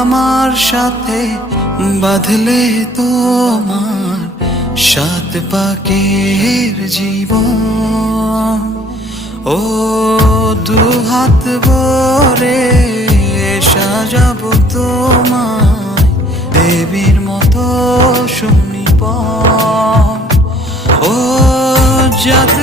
আমার সাথে বাঁধলে তোমার সাত পাকের জীবন। ও দুহাত ভরে সাজাবো তোমায় দেবীর মতো সুনিপন। ও যত